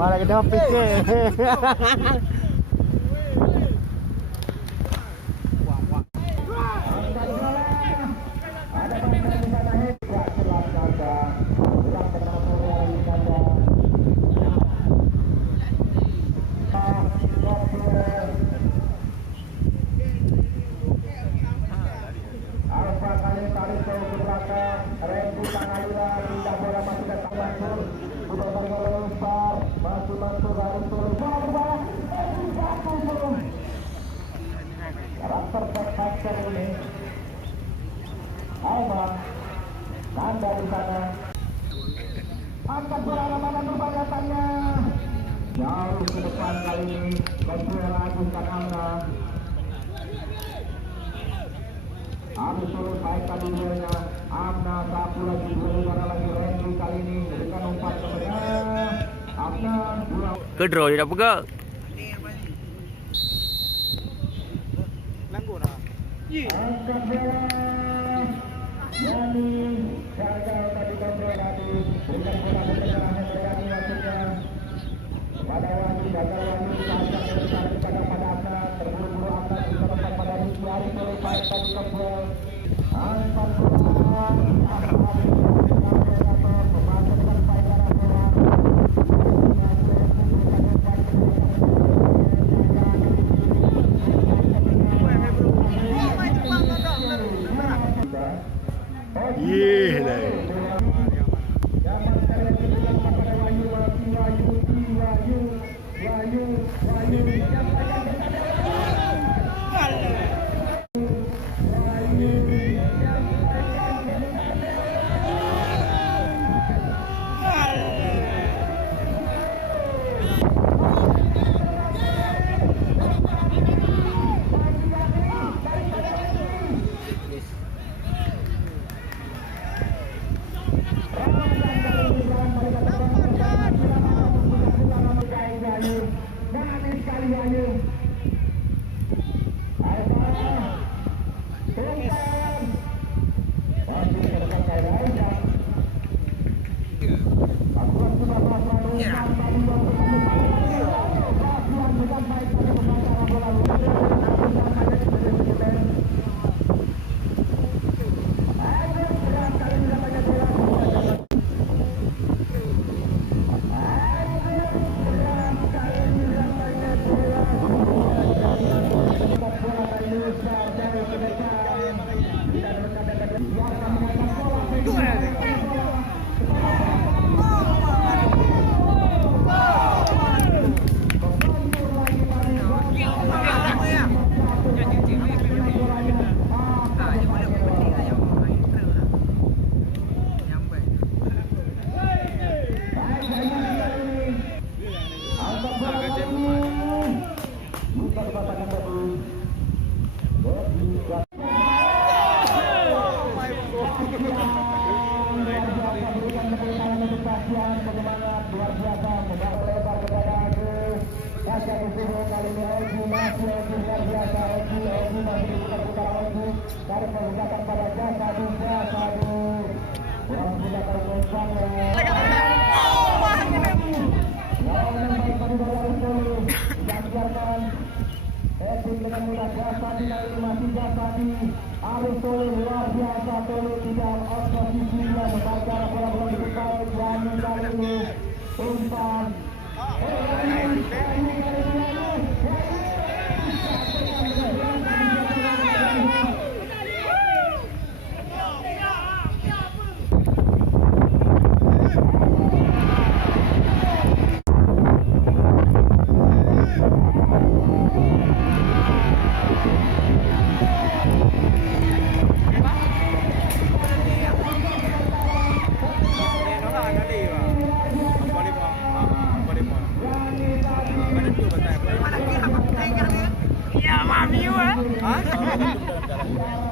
Malah kita pikir. Anda di sana angkat bola mana perbayatannya jauh ke depan kali ini kontrol agungkan Anda harus selesaikan duelnya Anda satu lagi duel lagi Randy kali ini dengan umpan kepada Anda Ke draw dia dapat ke? angkat bola Yani gagal tadi kontrol tadi bukan bola pergerakan berani maksudnya pada Wahyu gagal Wahyu ditahan kepada Anda terburu-buru Anda diserahkan pada Rizky Arif oleh baik tadi kontrol angkat bola memasukkan Faisal bola dengan mudah Jasadi kali masih Jasadi Arif Tole luar biasa Tole tidak oposisi yang membaca bola-bola di depan Yani kali ini umpan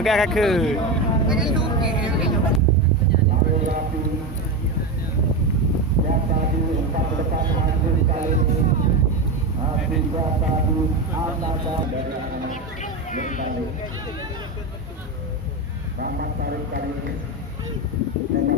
Maka kakak Selamat tarik kali ini dengan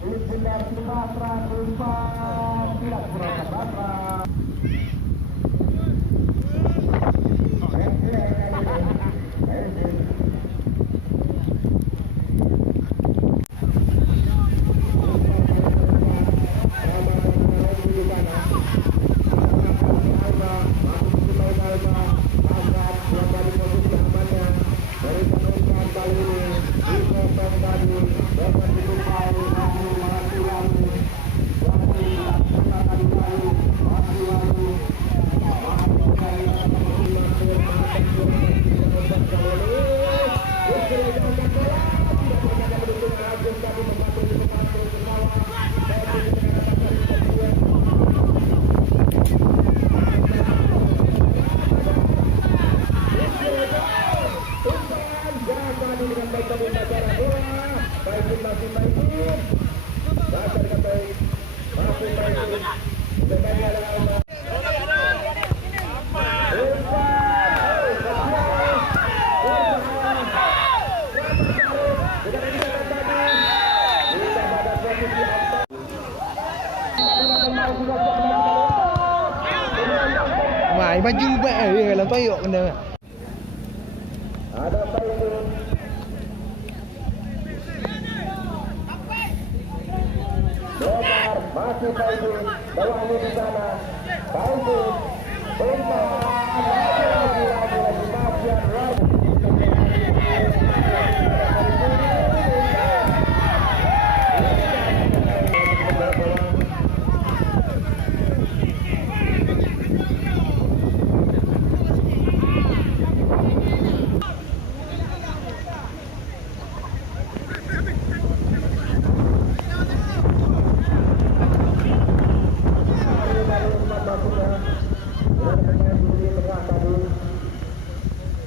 Bundar Sumatera umpan tidak kurang Sumatera. Mày ba dư bẹ rồi làm tôi hiệu nè. Ada Faizul. Bomar masih Faizul, bawahnya di sana. Faizul, umpan lagi bagian lagi.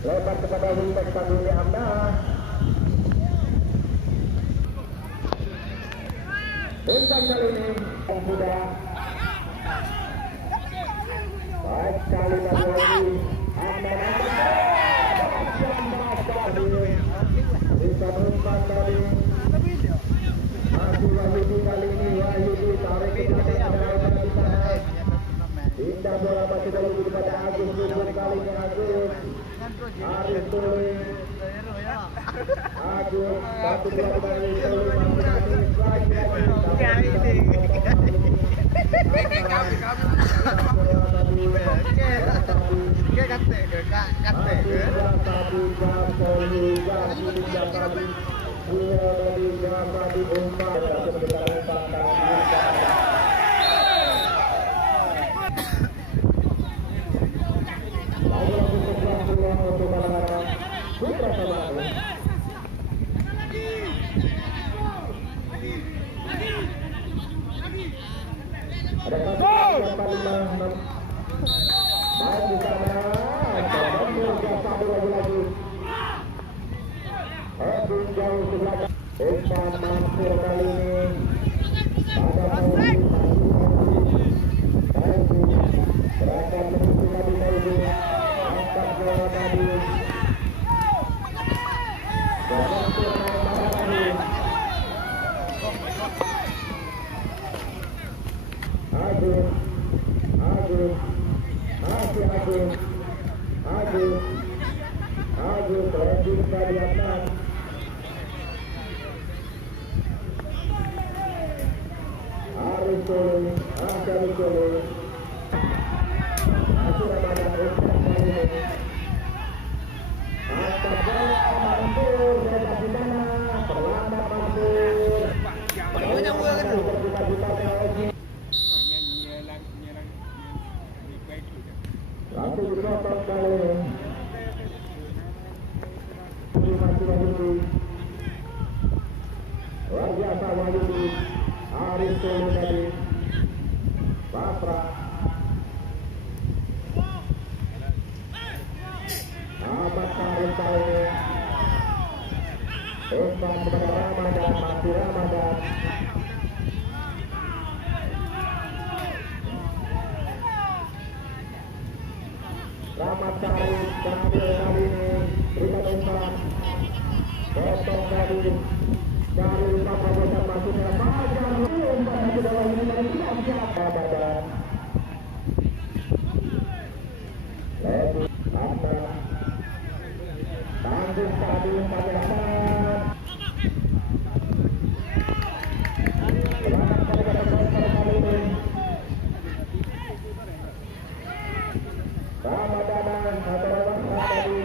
Lepas kepada Wintek Sabili Amda. Bintang kali ini muda. Baik sekali kali ini Amda bisa umpan tadi. Masih Wahyudi kali ini Wahyudi tarik ke belakang di sana. Indah bola masih terlalu kepada Agus Subur kali ini Agus. Arif Tulis Agus satu bola dari Tulis luar biasa Wahyudi Arif Tulis tadi Basra Ahmad Karim kali umpan kepada Ramadan masih Ramadan Rahmat Karim terakhir kali ini berikan umpan potong tadi dari 4 masuknya Fajar siapa badan lebih apa tanggung stadion Pajajaran. Selamat pada pemain kali ini. Ramadan atau Ramadan tadi.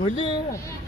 Boleh.